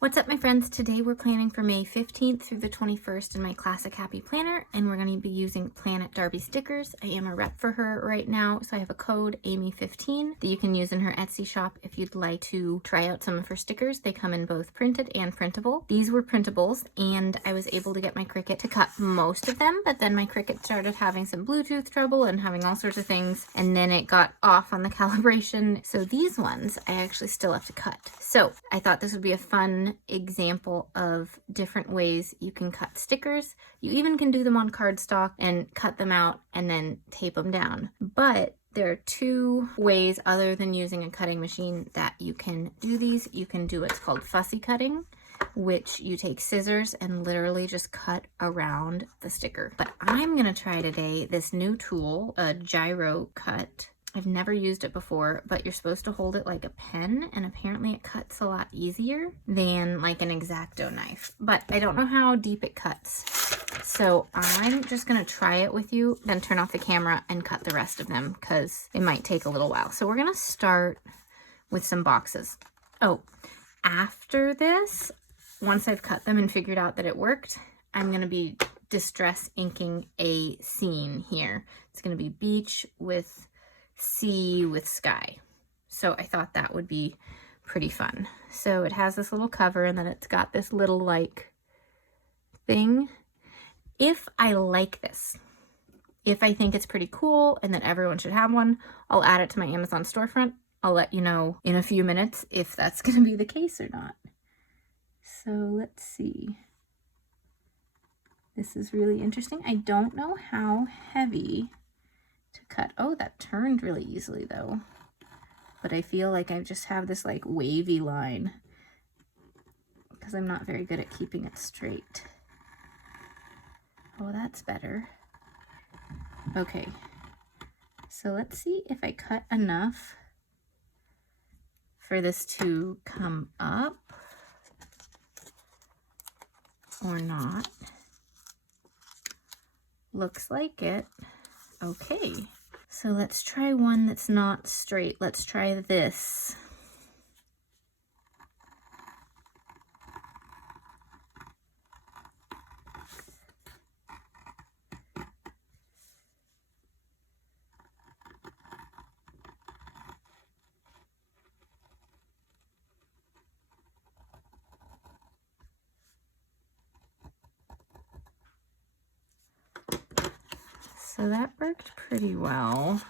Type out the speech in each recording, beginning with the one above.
What's up, my friends? Today we're planning for May 15th through the 21st in my Classic Happy Planner, and we're going to be using Planet Darby stickers. I am a rep for her right now, so I have a code Amy15 that you can use in her Etsy shop if you'd like to try out some of her stickers. They come in both printed and printable. These were printables, and I was able to get my Cricut to cut most of them, but then my Cricut started having some Bluetooth trouble and having all sorts of things, and then it got off on the calibration. So these ones I actually still have to cut. So I thought this would be a fun example of different ways you can cut stickers. You even can do them on cardstock and cut them out and then tape them down. But there are two ways other than using a cutting machine that you can do these. You can do what's called fussy cutting, which you take scissors and literally just cut around the sticker. But I'm gonna try today this new tool, a gyro cut. I've never used it before, but you're supposed to hold it like a pen, and apparently it cuts a lot easier than like an X-Acto knife. But I don't know how deep it cuts. So I'm just gonna try it with you, then turn off the camera and cut the rest of them because it might take a little while. So we're gonna start with some boxes. Oh, after this, once I've cut them and figured out that it worked, I'm gonna be distress inking a scene here. It's gonna be beach with sea with sky. So I thought that would be pretty fun. So it has this little cover, and then it's got this little like thing. If I like this, if I think it's pretty cool and that everyone should have one, I'll add it to my Amazon storefront. I'll let you know in a few minutes if that's going to be the case or not. So let's see. This is really interesting. I don't know how heavy to cut. Oh, that turned really easily though. But I feel like I just have this like wavy line because I'm not very good at keeping it straight. Oh, that's better. Okay, so let's see if I cut enough for this to come up or not. Looks like it. Okay, so let's try one that's not straight. Let's try this. So that worked pretty well.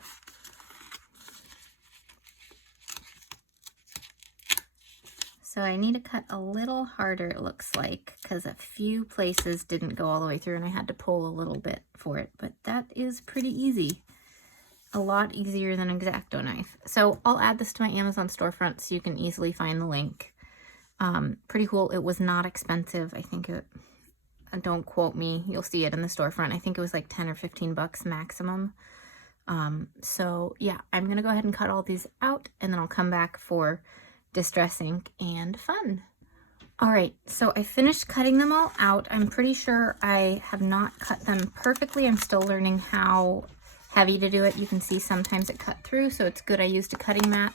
So I need to cut a little harder, it looks like, because a few places didn't go all the way through and I had to pull a little bit for it, but that is pretty easy. A lot easier than an X-Acto knife. So I'll add this to my Amazon storefront so you can easily find the link. Pretty cool. It was not expensive. I think it, don't quote me, you'll see it in the storefront. I think it was like 10 or 15 bucks maximum. So yeah, I'm gonna go ahead and cut all these out, and then I'll come back for distress ink and fun. All right, so I finished cutting them all out. I'm pretty sure I have not cut them perfectly. I'm still learning how heavy to do it. You can see sometimes it cut through, so it's good I used a cutting mat,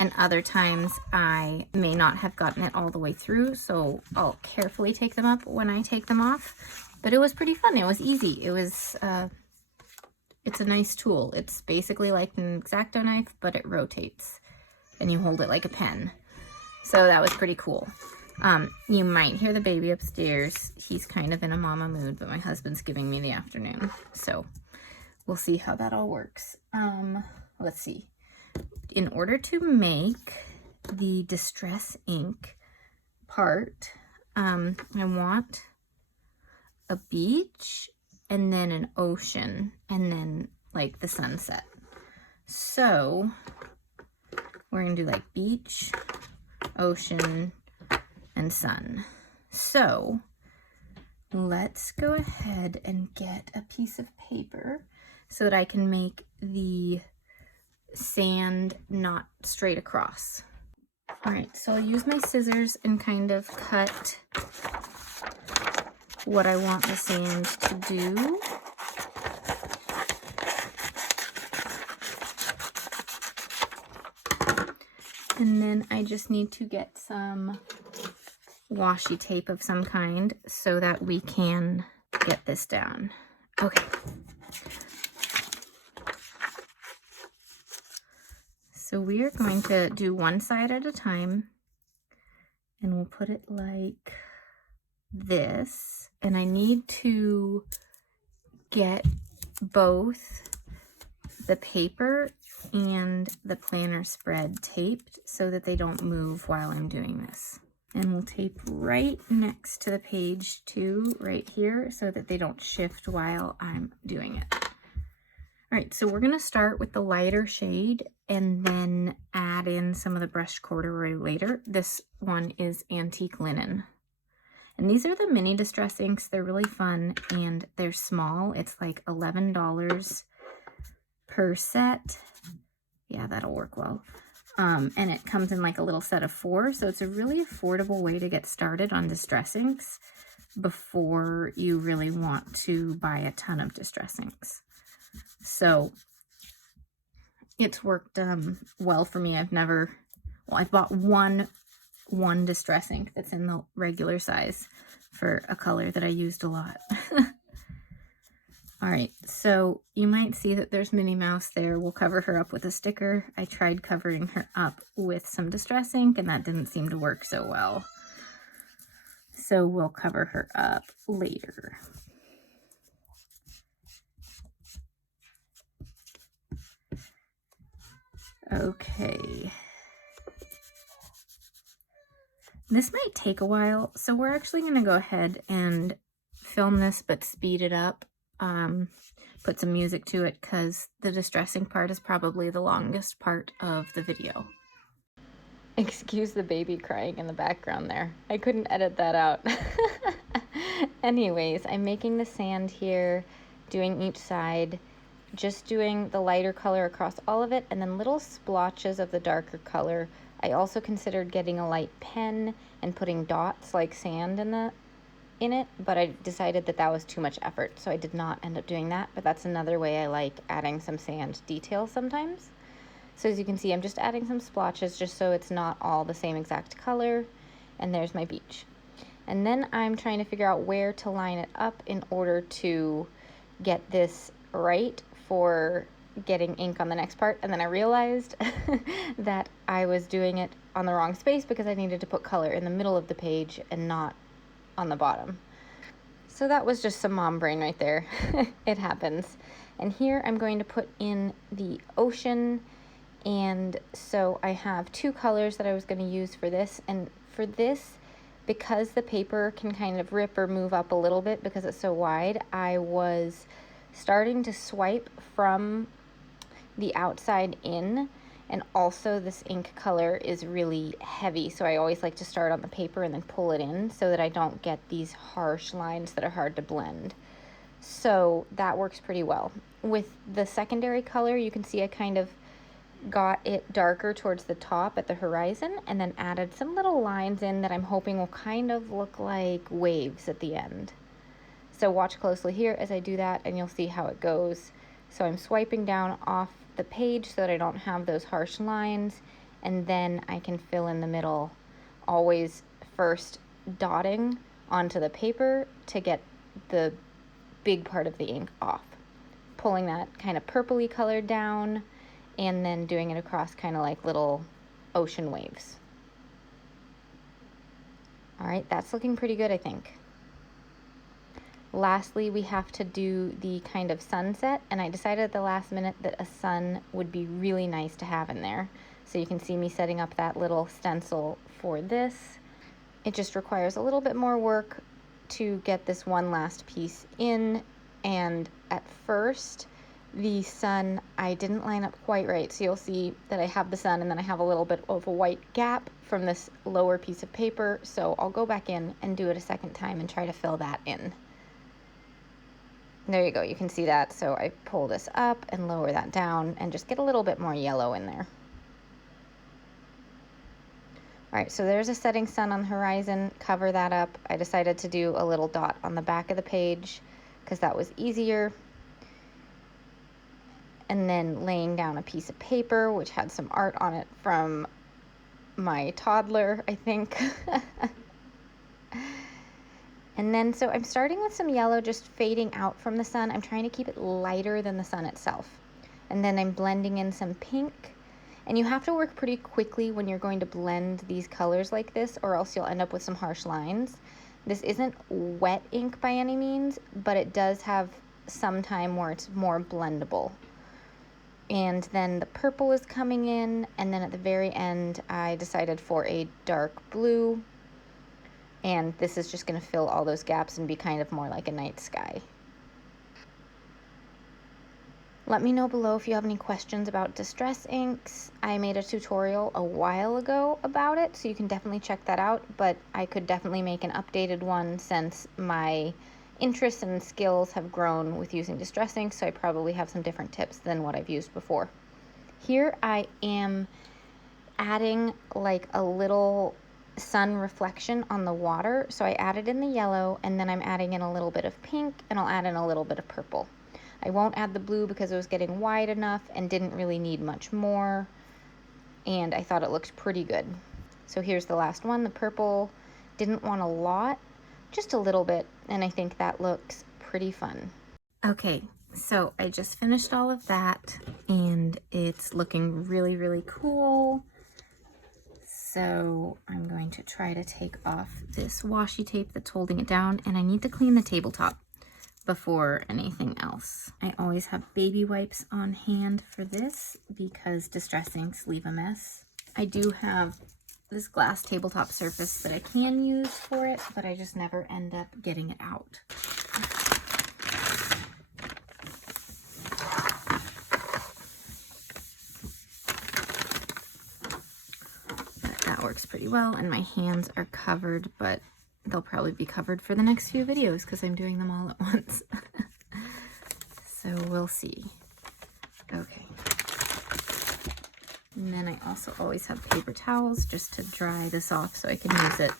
and other times I may not have gotten it all the way through, so I'll carefully take them up when I take them off. But it was pretty fun. It was easy. It was it's a nice tool. It's basically like an X-Acto knife, but it rotates and you hold it like a pen. So that was pretty cool. You might hear the baby upstairs. He's kind of in a mama mood, but my husband's giving me the afternoon, so we'll see how that all works. Let's see. In order to make the distress ink part, I want a beach and then an ocean and then like the sunset. So we're gonna do like beach, ocean, and sun. So let's go ahead and get a piece of paper so that I can make the sand not straight across. All right, so I'll use my scissors and kind of cut what I want the sand to do. And then I just need to get some washi tape of some kind so that we can get this down. Okay. So we are going to do one side at a time, and we'll put it like this. And I need to get both the paper and the planner spread taped so that they don't move while I'm doing this. And we'll tape right next to the page too, right here, so that they don't shift while I'm doing it. All right, so we're gonna start with the lighter shade and then add in some of the brushed corduroy later. This one is Antique Linen. And these are the mini distress inks. They're really fun and they're small. It's like $11 per set. Yeah, that'll work well. And it comes in like a little set of 4. So it's a really affordable way to get started on distress inks before you really want to buy a ton of distress inks. So it's worked well for me. I've bought one distress ink that's in the regular size for a color that I used a lot. All right, so you might see that there's Minnie Mouse there. We'll cover her up with a sticker. I tried covering her up with some distress ink and that didn't seem to work so well. So we'll cover her up later. Okay. This might take a while, so we're actually going to go ahead and film this but speed it up. Put some music to it because the distressing part is probably the longest part of the video. Excuse the baby crying in the background there. I couldn't edit that out. Anyways, I'm making the sand here, doing each side, just doing the lighter color across all of it, and then little splotches of the darker color. I also considered getting a light pen and putting dots like sand in it, but I decided that that was too much effort, so I did not end up doing that. But that's another way I like adding some sand detail sometimes. So as you can see, I'm just adding some splotches just so it's not all the same exact color. And there's my beach. And then I'm trying to figure out where to line it up in order to get this right for getting ink on the next part. And then I realized that I was doing it on the wrong space because I needed to put color in the middle of the page and not on the bottom. So that was just some mom brain right there. It happens. And here I'm going to put in the ocean. And so I have 2 colors that I was going to use for this. And for this, because the paper can kind of rip or move up a little bit because it's so wide, I was starting to swipe from the outside in. And also this ink color is really heavy, so I always like to start on the paper and then pull it in so that I don't get these harsh lines that are hard to blend. So that works pretty well. With the secondary color, you can see I kind of got it darker towards the top at the horizon and then added some little lines in that I'm hoping will kind of look like waves at the end. So watch closely here as I do that and you'll see how it goes. So I'm swiping down off the page so that I don't have those harsh lines, and then I can fill in the middle, always first dotting onto the paper to get the big part of the ink off, pulling that kind of purpley color down and then doing it across kind of like little ocean waves. All right, that's looking pretty good, I think. Lastly, we have to do the kind of sunset, and I decided at the last minute that a sun would be really nice to have in there. So you can see me setting up that little stencil for this. It just requires a little bit more work to get this one last piece in, and at first the sun I didn't line up quite right. So you'll see that I have the sun and then I have a little bit of a white gap from this lower piece of paper. So I'll go back in and do it a second time and try to fill that in. There you go, you can see that. So I pull this up and lower that down and just get a little bit more yellow in there. All right, so there's a setting sun on the horizon, cover that up. I decided to do a little dot on the back of the page because that was easier. And then laying down a piece of paper, which had some art on it from my toddler, I think. And then, so I'm starting with some yellow just fading out from the sun. I'm trying to keep it lighter than the sun itself. And then I'm blending in some pink. And you have to work pretty quickly when you're going to blend these colors like this, or else you'll end up with some harsh lines. This isn't wet ink by any means, but it does have some time where it's more blendable. And then the purple is coming in, and then at the very end, I decided for a dark blue. And this is just going to fill all those gaps and be kind of more like a night sky. Let me know below if you have any questions about distress inks. I made a tutorial a while ago about it, so you can definitely check that out, but I could definitely make an updated one since my interests and skills have grown with using distress inks, so I probably have some different tips than what I've used before. Here I am adding like a little sun reflection on the water, so I added in the yellow, and then I'm adding in a little bit of pink, and I'll add in a little bit of purple. I won't add the blue because it was getting wide enough and didn't really need much more, and I thought it looked pretty good. So here's the last one, the purple. Didn't want a lot, just a little bit, and I think that looks pretty fun. Okay, so I just finished all of that, and it's looking really, really cool. So I'm going to try to take off this washi tape that's holding it down, and I need to clean the tabletop before anything else. I always have baby wipes on hand for this because distress inks leave a mess. I do have this glass tabletop surface that I can use for it, but I just never end up getting it out. Works pretty well, and my hands are covered, but they'll probably be covered for the next few videos because I'm doing them all at once. So we'll see. Okay. And then I also always have paper towels just to dry this off so I can use it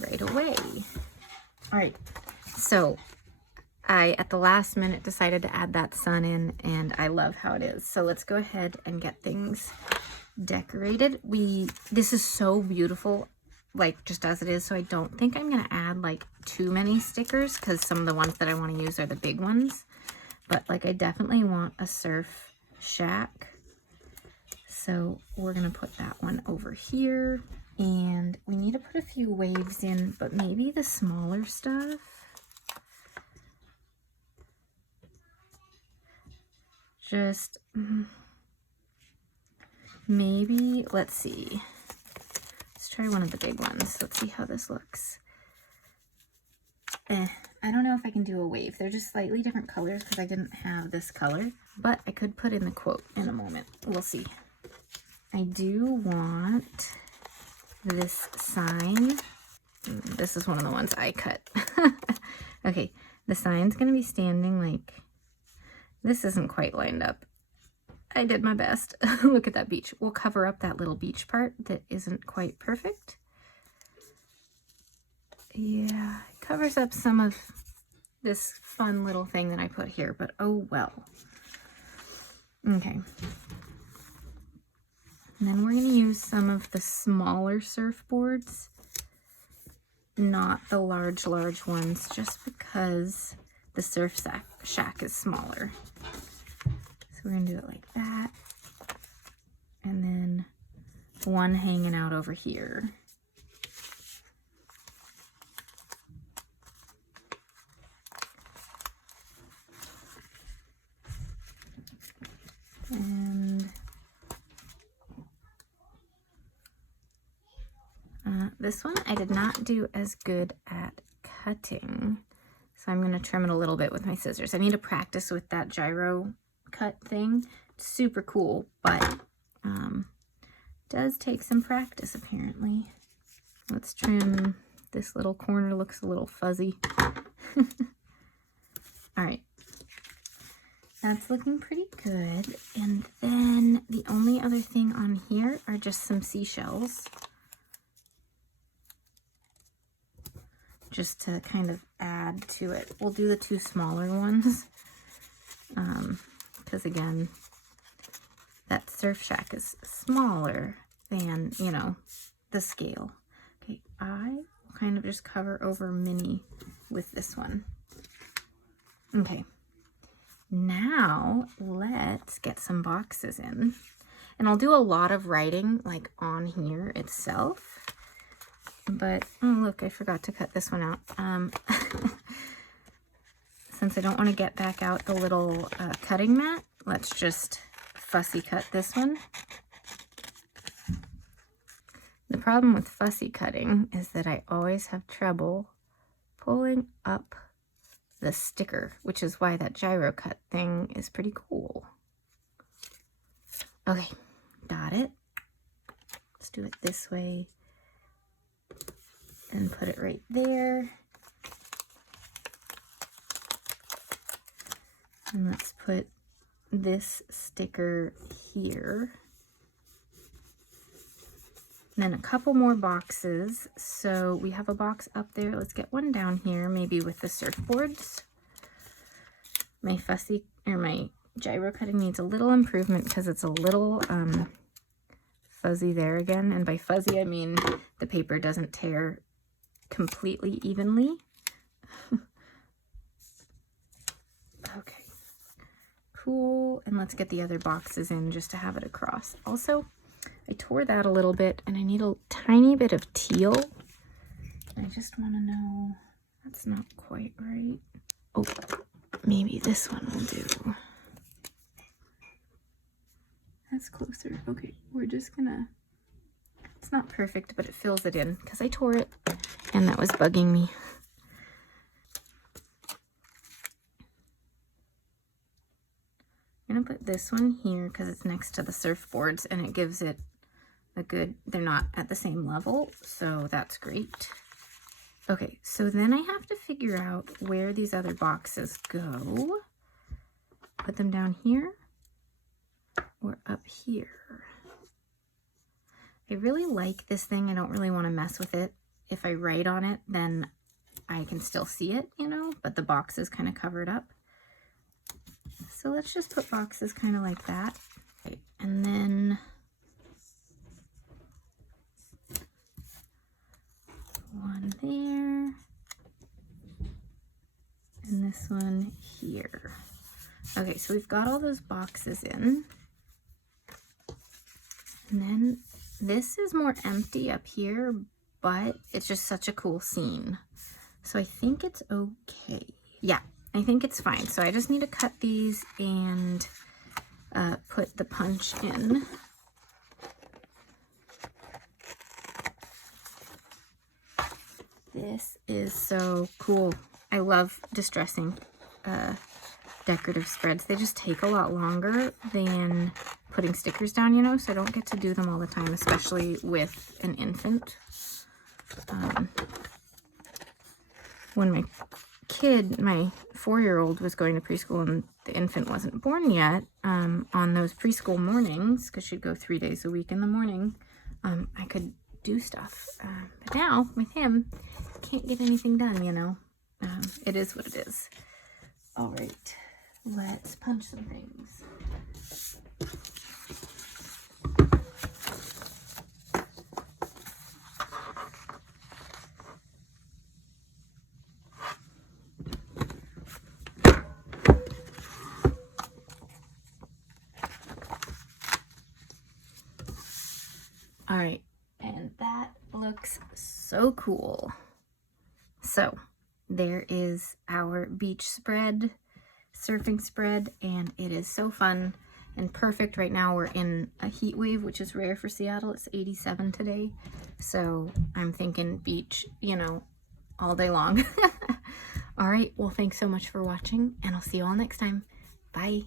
right away. All right, so I, at the last minute, decided to add that sun in, and I love how it is. So let's go ahead and get things decorated. This is so beautiful, like just as it is, so I don't think I'm gonna add like too many stickers because some of the ones that I want to use are the big ones, but like I definitely want a surf shack, so we're gonna put that one over here, and we need to put a few waves in, but maybe the smaller stuff. Just maybe, let's see. Let's try one of the big ones. Let's see how this looks. I don't know if I can do a wave. They're just slightly different colors because I didn't have this color, but I could put in the quote in a moment. We'll see. I do want this sign. This is one of the ones I cut. Okay, the sign's gonna be standing like, this isn't quite lined up. I did my best. Look at that beach. We'll cover up that little beach part that isn't quite perfect. Yeah, it covers up some of this fun little thing that I put here, but oh well. Okay. And then we're going to use some of the smaller surfboards, not the large ones, just because the surf shack is smaller. We're going to do it like that, and then one hanging out over here. And this one I did not do as good at cutting, so I'm going to trim it a little bit with my scissors. I need to practice with that gyro cut thing. It's super cool, but does take some practice apparently. Let's trim this little corner, looks a little fuzzy. All right, that's looking pretty good. And then the only other thing on here are just some seashells, just to kind of add to it. We'll do the two smaller ones because again, that surf shack is smaller than, you know, the scale. Okay, I will kind of just cover over Minnie with this one. Okay, now let's get some boxes in. And I'll do a lot of writing like on here itself. But, oh look, I forgot to cut this one out. Since I don't want to get back out the little cutting mat, let's just fussy cut this one. The problem with fussy cutting is that I always have trouble pulling up the sticker, which is why that gyro cut thing is pretty cool. Okay, got it. Let's do it this way and put it right there. And let's put this sticker here. And then a couple more boxes. So we have a box up there. Let's get one down here, maybe with the surfboards. My my gyro cutting needs a little improvement because it's a little fuzzy there again. And by fuzzy, I mean the paper doesn't tear completely evenly. Okay, cool. And let's get the other boxes in just to have it across. Also, I tore that a little bit and I need a tiny bit of teal. I just want to know, that's not quite right. Oh, maybe this one will do. That's closer. Okay, we're just gonna, it's not perfect, but it fills it in because I tore it and that was bugging me. I'm gonna put this one here because it's next to the surfboards and it gives it a good, they're not at the same level, so that's great. Okay, so then I have to figure out where these other boxes go. Put them down here or up here. I really like this thing. I don't really want to mess with it. If I write on it, then I can still see it, you know, but the box is kind of covered up. So let's just put boxes kind of like that. Okay, and then one there, and this one here. Okay, so we've got all those boxes in. And then this is more empty up here, but it's just such a cool scene. So I think it's okay. Yeah, I think it's fine. So I just need to cut these and put the punch in. This is so cool. I love distressing decorative spreads. They just take a lot longer than putting stickers down, you know, so I don't get to do them all the time, especially with an infant. When my kid, my 4-year-old, was going to preschool and the infant wasn't born yet, on those preschool mornings, because she'd go 3 days a week in the morning, I could do stuff. But now, with him, can't get anything done, you know. It is what it is. All right, let's punch some things. All right, and that looks so cool. So there is our beach spread, surfing spread, and it is so fun and perfect. Right now we're in a heat wave, which is rare for Seattle. It's 87 today. So I'm thinking beach, you know, all day long. All right, well, thanks so much for watching, and I'll see you all next time. Bye.